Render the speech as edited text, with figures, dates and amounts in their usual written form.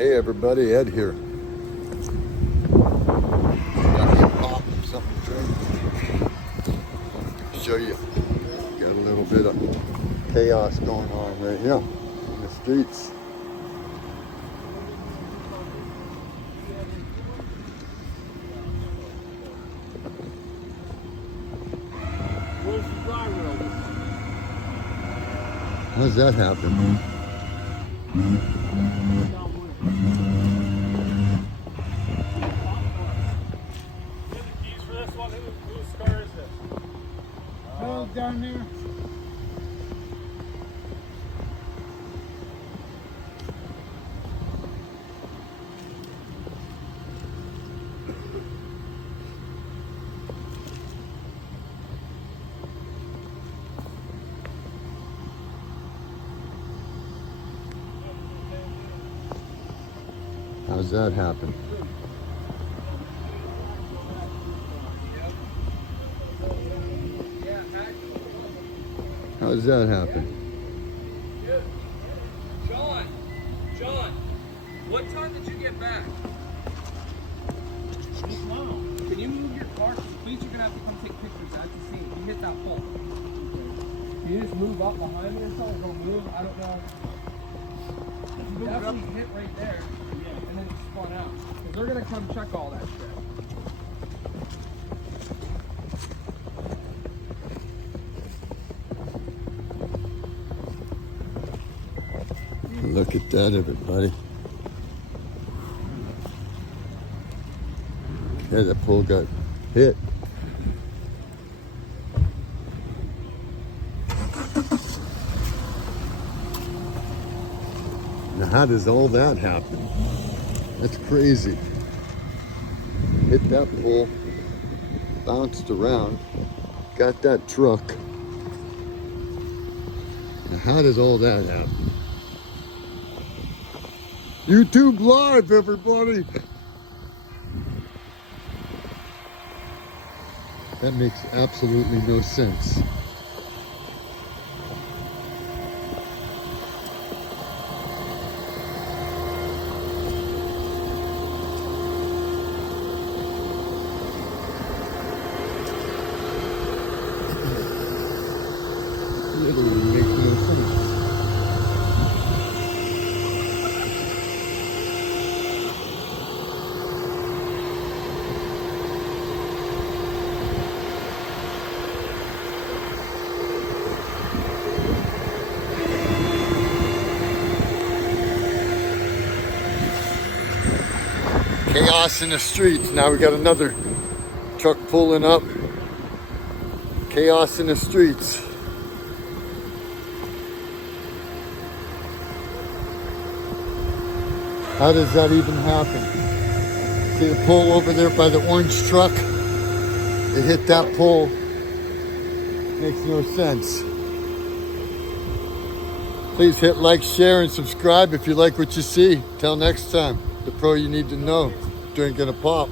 Hey everybody, Ed here. Got me a pop, something to drink. Show you. Got a little bit of chaos going on right here in the streets. Where's the dry road? How does that happen? Whose car is this? Down there. How does that happen? How does that happen? John, what time did you get back? Can you move your car? Please, you're gonna have to come take pictures. I have to see it. You hit that pole. Can you just move up behind me or something? Don't move. I don't know. You definitely hit right there, and then spun out. Because they're gonna come check all that shit. Look at that, everybody. Yeah, that pole got hit. Now, how does all that happen? That's crazy. Hit that pole, bounced around, got that truck. Now, how does all that happen? YouTube Live, everybody! That makes absolutely no sense. Literally makes no sense. Chaos in the streets. Now we got another truck pulling up. Chaos in the streets. How does that even happen? See the pole over there by the orange truck? It hit that pole. Makes no sense. Please hit like, share, and subscribe if you like what you see. Till next time, the pro you need to know, drinking a pop.